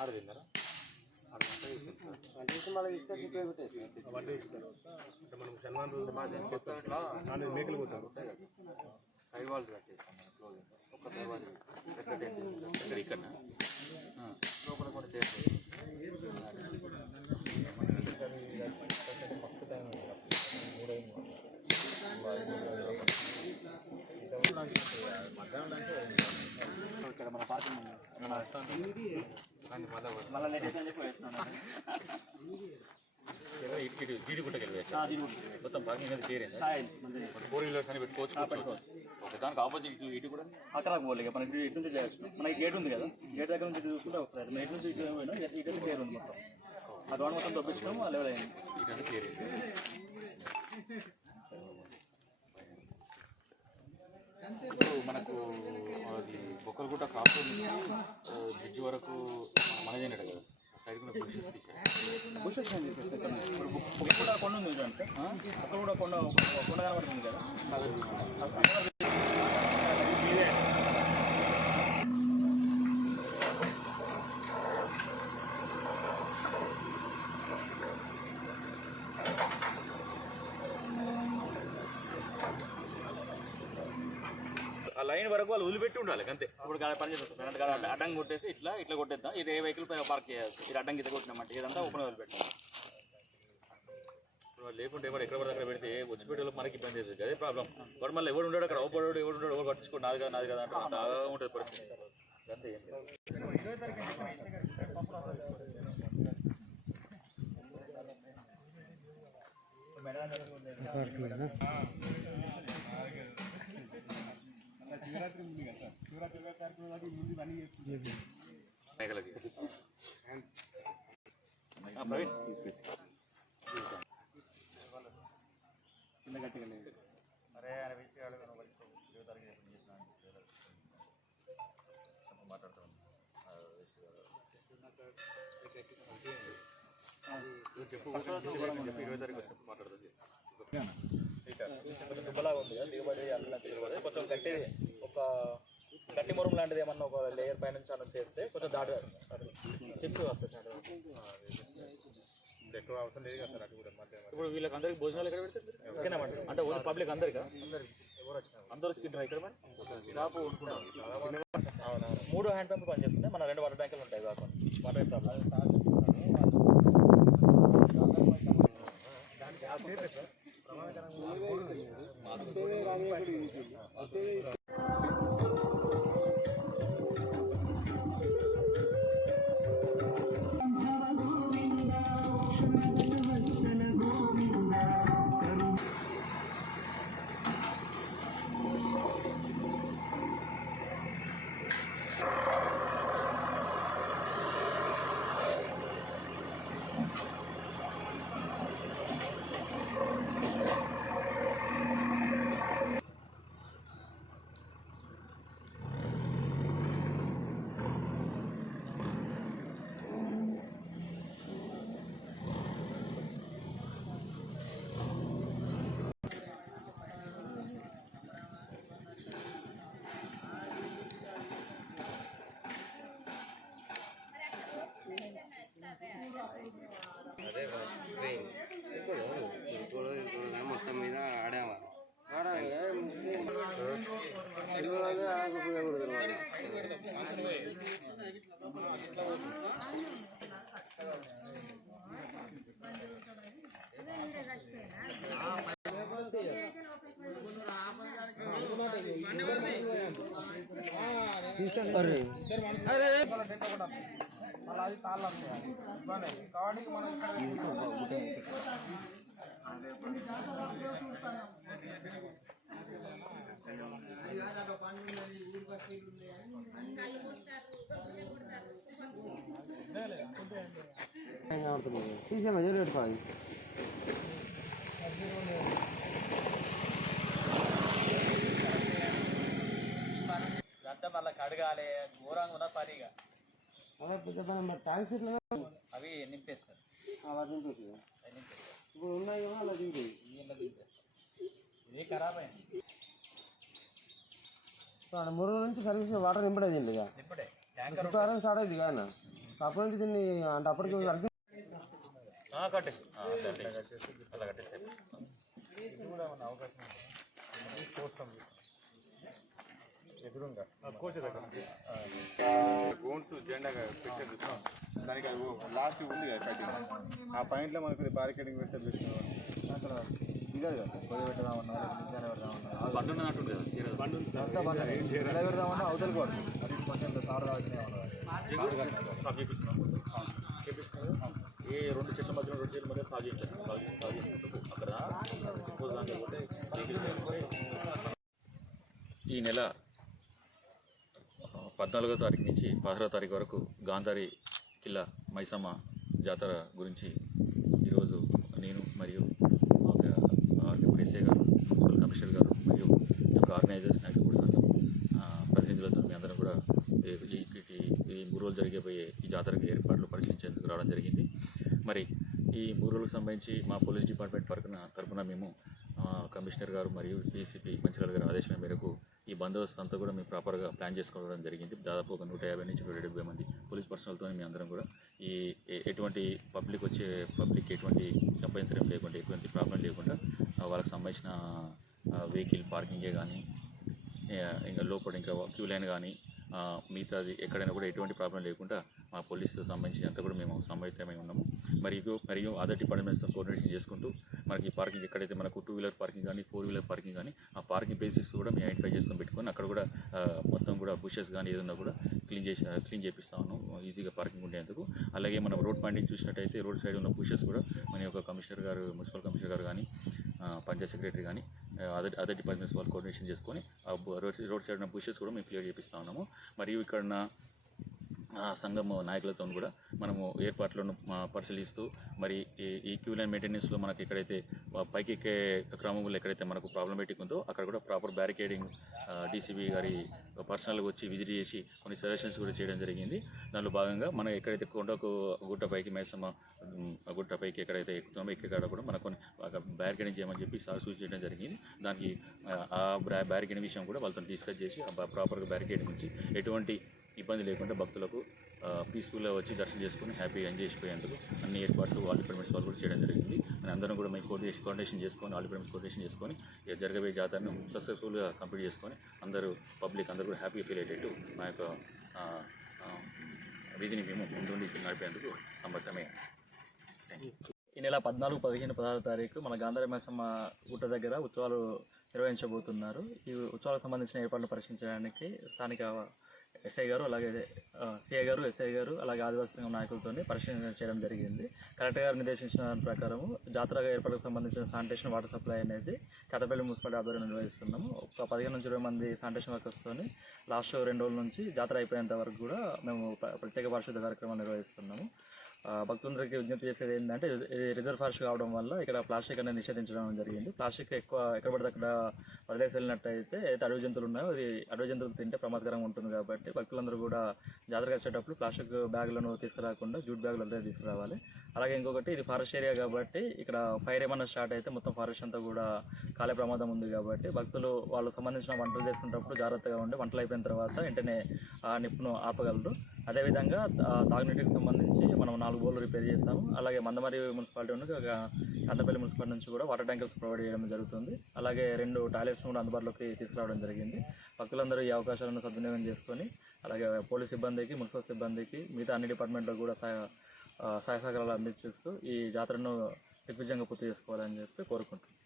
ఆడదిన్నారా మనం శనివారం మేకలు పోతాం సైడ్ వాల్స్ కట్టేస్తాం ఒక్క సైడ్ వాల్ ఇక్కడ లోపల కూడా చేస్తాం ఇక్కడ మన పార్కింగ్ మళ్ళీ లేటెస్ట్ అని చెప్పి వేస్తున్నాను మొత్తం పార్కింగ్ అనేది చేరింది 4 వీలర్స్ అని పెట్టుకోవచ్చు దానికి ఆపోజిట్ ఇటు కూడా అక్కడ పోలే మనకి ఇటు నుంచి చేయొచ్చు మనకి గేట్ ఉంది కదా గేట్ దగ్గర నుంచి చూసుకుంటే ఒకసారి మన ఇటు నుంచి ఇటు పోయినా ఇటు క్లియర్ ఉంది మొత్తం ఆ డోర్ మొత్తం తప్పించడం లెవెల్ అయింది ఇటు క్లియర్ ఇప్పుడు మనకు అది బొక్కలగుట్ట కాపు బ్రిడ్జ్ వరకు మనదేనట కదా సైడ్ కూడా బుషెస్ ఇప్పుడు బొక్కలగుట్ట కొండ ఉంది అంటే బొక్కలగుట్ట కొండ కనబడుతుంది కదా ఆ లైన్ వరకు వాళ్ళు వదిలిపెట్టి ఉండాలి అంతే ఇప్పుడు పని చేస్తాం అడ్డం కొట్టేసి ఇట్లా కొట్టేద్దాం ఇది ఏ వెహికల్ పార్క్ చేయాలి ఇది అడ్డం గిద్ద కొట్టినామంటే ఇదంతా ఓపెన్ వదిలిపెట్టాం లేకుంటే ఎవరు ఎక్కడ పడితే అక్కడ పెడితే వచ్చిపెట్టేలో మనకి ఇబ్బంది అవుతుంది అదే ప్రాబ్లం వాడు మళ్ళీ ఎవడు ఉన్నాడు అక్కడ ఎవడు ఉన్నాడు ఎవరు పట్టించుకోండి నాది కదా అంటే బాగా ఉంటుంది పరిస్థితి అంతే ఏం దుబ్బలాగా ఉంది కదా దిగుబడి అల్లా కొంచెం గట్టి ఒక గట్టి మురం లాంటిది ఏమన్నా ఒక లేయర్ పై నుంచి అన్న చేస్తే కొంచెం దాటు చిప్స్ వస్తాయి ఎక్కువ అవసరం లేదు కదా సార్ ఇప్పుడు వీళ్ళకి అందరికి భోజనాలు ఎక్కడ పెడతారు ఓకేనా మేడం అంటే ఓన్లీ పబ్లిక్ అందరికా అందరూ వచ్చిండ్రా ఇక్కడ మేడం షాపు వండుకున్నాం 3 హ్యాండ్ పంపులు పనిచేస్తున్నాయి మన 2 వాటర్ ట్యాంకులు ఉంటాయి కాకుండా వాటర్ ప్రాబ్లం మొత్తం మీద ఆడామా తీసే మధ్య పెట్టుకోవాలి అంతా మళ్ళీ కడగాలి ఘోరంగా ఉన్న పనిగా ట్యాంక్ సీట్లు అవి నింపేస్తారు అలా నింపేస్తుంది ఇప్పుడు ఉన్నాయి కదా అలా దిగుతాయి ఇది ఖరాబ్ అయింది 3 రోజుల నుంచి సర్వీస్ వాటర్ నింపడేది ఇక నింపడే ట్యాంకర్ స్టార్ట్ అయింది కదా అప్పటి నుంచి దీన్ని అంటే అప్పటికి కట్టేసి అలా కట్టేసి ఎదురుగా గోన్స్ జెండా పెట్టారు దానికి అది లాస్ట్ ఉంది కదా కటింగ్ ఆ పాయింట్లో మనకు బారికేడింగ్ పెడితే బెస్ట్ అక్కడ దిగదు కదా పొయ్యి పెడదామన్నా నిజాన్ని పెడదామన్నా బండి ఉన్నట్టుండే కదా చీర బండి అంతా బండి ఎలా పెడదామన్నా అవతలకి పడుతుంది అది కొంచెం తాడు రావాల్సిన చేపిస్తున్నారు ఏ రెండు చెట్ల మధ్యలో రెండు చెట్ల మధ్య సాగు చేస్తారు అక్కడ సపోజ్ దాంట్లో పోతే ఈ నెల 14వ తారీఖు నుంచి 16వ తారీఖు వరకు గాంధారి కిల్లా మైసమ్మ జాతర గురించి ఈరోజు నేను మరియు డిప్యూటీ ఎస్ఐ గారు మున్సిపల్ కమిషనర్ గారు మరియు ఈ యొక్క ఆర్గనైజర్స్ నాయకుడు సంఘం ప్రతినిధులతో మీ అందరం కూడా ఈ 3 రోజులు జరిగేపోయే ఈ జాతరకి ఏర్పాట్లు పరిశీలించేందుకు రావడం జరిగింది. మరి ఈ 3 రోజులకు సంబంధించి మా పోలీస్ డిపార్ట్మెంట్ తరఫున మేము కమిషనర్ గారు మరియు డీసీపీ మంచిర్యాల గారి ఆదేశం మేరకు ఈ బందోబస్తు అంతా కూడా మేము ప్రాపర్గా ప్లాన్ చేసుకోవడం జరిగింది. దాదాపు ఒక 150 నుంచి 170 మంది పోలీస్ పర్సనల్తో మేము అందరం కూడా ఈ ఎటువంటి పబ్లిక్ ఎటువంటి అభ్యంతరం లేకుండా ఎటువంటి ప్రాబ్లం లేకుండా వాళ్ళకి సంబంధించిన వెహికల్ పార్కింగే కానీ ఇంకా లోపల ఇంకా క్యూ లైన్ కానీ మిగతాది ఎక్కడైనా కూడా ఎటువంటి ప్రాబ్లం లేకుండా మా పోలీసు సంబంధించి అంతా కూడా మేము సమ్మతమై ఉన్నాము. మరియు అదర్ డిపార్ట్మెంట్స్తో కోఆర్డినేషన్ చేసుకుంటూ మనకి పార్కింగ్ ఎక్కడైతే మనకు 2 వీలర్ పార్కింగ్ కానీ 4 వీలర్ పార్కింగ్ కానీ ఆ పార్కింగ్ ప్లేసెస్ కూడా మేము ఐడెంటిఫై చేసుకొని పెట్టుకొని అక్కడ కూడా మొత్తం కూడా బుషెస్ కానీ ఏదన్నా కూడా క్లీన్ చేపిస్తా ఉన్నాం ఈజీగా పార్కింగ్ ఉండేందుకు. అలాగే మనం రోడ్ పాయింటింగ్ చూసినట్టయితే రోడ్ సైడ్ ఉన్న బుషెస్ కూడా మన యొక్క కమిషనర్ గారు మున్సిపల్ కమిషనర్ గారు కానీ పంచాయత్ సెక్రటరీ కానీ అదర్ డిపార్ట్మెంట్స్ వాళ్ళు కోఆర్డినేషన్ చేసుకొని ఆ రోడ్ సైడ్ ఉన్న బుషెస్ కూడా మేము క్లియర్ చేపిస్తూ ఉన్నాము. మరియు ఇక్కడ సంఘం నాయకులతో కూడా మనము ఏర్పాట్లను పరిశీలిస్తూ మరి ఈ క్యూ లైన్ మెయింటెనెన్స్లో మనకి ఎక్కడైతే పైకి ఎక్కే క్రమంలో ఎక్కడైతే మనకు ప్రాబ్లమేటిక్ ఉందో అక్కడ కూడా ప్రాపర్ బ్యారికేడింగ్ డీసీబీ గారి పర్సనల్గా వచ్చి విజిట్ చేసి కొన్ని సజెషన్స్ కూడా చేయడం జరిగింది. దానిలో భాగంగా మనం ఎక్కడైతే గుట్టపైకి మైసమ్మ గుట్టపైకి ఎక్కడైతే ఎక్కుతామో ఎక్కేకాడ కూడా మనకు కొన్ని బ్యారికేడింగ్ చేయమని చెప్పి సార్ సూచించడం జరిగింది. దానికి ఆ బ్యారికేడింగ్ విషయం కూడా వాళ్ళతో డిస్కస్ చేసి ప్రాపర్గా బ్యారికేడింగ్ నుంచి ఎటువంటి ఇబ్బంది లేకుండా భక్తులకు పీస్ఫుల్గా వచ్చి దర్శనం చేసుకుని హ్యాపీగా ఎంజాయ్ చేసిపోయేందుకు అన్ని ఏర్పాట్లు ఆల్ డిపార్ట్మెంట్స్ వాళ్ళు కూడా చేయడం జరిగింది. మనం అందరం కూడా మేము కోఆర్డినేషన్ చేసుకొని ఆల్ డిపార్ట్మెంట్స్ కోఆర్డినేషన్ చేసుకొని జరగబోయే జాతరను సక్సెస్ఫుల్గా కంప్లీట్ చేసుకొని పబ్లిక్ అందరూ కూడా హ్యాపీగా ఫీల్ అయ్యేటట్టు మా యొక్క వీధిని మేము ముందుండి నడిపేందుకు సమర్థమే. ఈ నెల 14, 15, 16 తారీఖు మన గాంధారి మైసమ్మ గుట్ట దగ్గర ఉత్సవాలు నిర్వహించబోతున్నారు. ఈ ఉత్సవాలకు సంబంధించిన ఏర్పాట్లు పరిశీలించడానికి స్థానిక ఎస్ఐ గారు అలాగే సిఐ గారు ఎస్ఐ గారు అలాగే ఆదివాసీ సంఘం నాయకులతో పరిశీలన చేయడం జరిగింది. కలెక్టర్ గారు నిర్దేశించిన దాని ప్రకారం జాతర ఏర్పాటుకు సంబంధించిన శానిటేషన్ వాటర్ సప్లై అనేది కేతపల్లి మున్సిపాలిటీ ఆధ్వర్యంలో నిర్వహిస్తున్నాము. ఒక 15 నుంచి 20 మంది శానిటేషన్ వర్కర్స్తో లాస్ట్ 2 రోజుల నుంచి జాతర అయిపోయేంత వరకు కూడా మేము ప్రత్యేక పరిశుద్ధ కార్యక్రమాలు నిర్వహిస్తున్నాము. భక్తులందరికీ విజ్ఞప్తి చేసేది ఏంటంటే ఇది రిజర్వ్ ఫారెస్ట్ కావడం వల్ల ఇక్కడ ప్లాస్టిక్ అనేది నిషేధించడం జరిగింది. ప్లాస్టిక్ ఎక్కడ పడితే అక్కడ వదిలేసి వెళ్ళినట్టయితే అయితే అడవి జంతువులు ఉన్నాయో అది అడవి జంతువులు తింటే ప్రమాదకరంగా ఉంటుంది కాబట్టి భక్తులందరూ కూడా జాతరకు వచ్చేటప్పుడు ప్లాస్టిక్ బ్యాగులను తీసుకురాకుండా జూట్ బ్యాగులు అదే తీసుకురావాలి. అలాగే ఇంకొకటి ఇది ఫారెస్ట్ ఏరియా కాబట్టి ఇక్కడ ఫైర్ ఏమన్నా స్టార్ట్ అయితే మొత్తం ఫారెస్ట్ అంతా కూడా కాలే ప్రమాదం ఉంది కాబట్టి భక్తులు వాళ్ళు సంబంధించిన వంటలు చేసుకునేటప్పుడు జాగ్రత్తగా ఉండి వంటలు అయిపోయిన తర్వాత వెంటనే ఆ నిప్పును ఆపగలరు. అదేవిధంగా తాగునీటికి సంబంధించి మనం 4 బోర్లు రిపేర్ చేస్తాము. అలాగే మందమరి మున్సిపాలిటీ నుండి కాంతపల్లి మున్సిపాలిటీ నుంచి కూడా వాటర్ ట్యాంకర్స్ ప్రొవైడ్ చేయడం జరుగుతుంది. అలాగే 2 టాయిలెట్స్ కూడా అందుబాటులోకి తీసుకురావడం జరిగింది. భక్తులందరూ ఈ అవకాశాలను సద్వినియోగం చేసుకొని అలాగే పోలీస్ సిబ్బందికి మున్సిపల్ సిబ్బందికి మిగతా అన్ని డిపార్ట్మెంట్లో కూడా సహాయ సహకారాలు అందించేస్తూ ఈ జాతరను దిగ్విజయంగా పూర్తి చేసుకోవాలని చెప్పి కోరుకుంటున్నాను.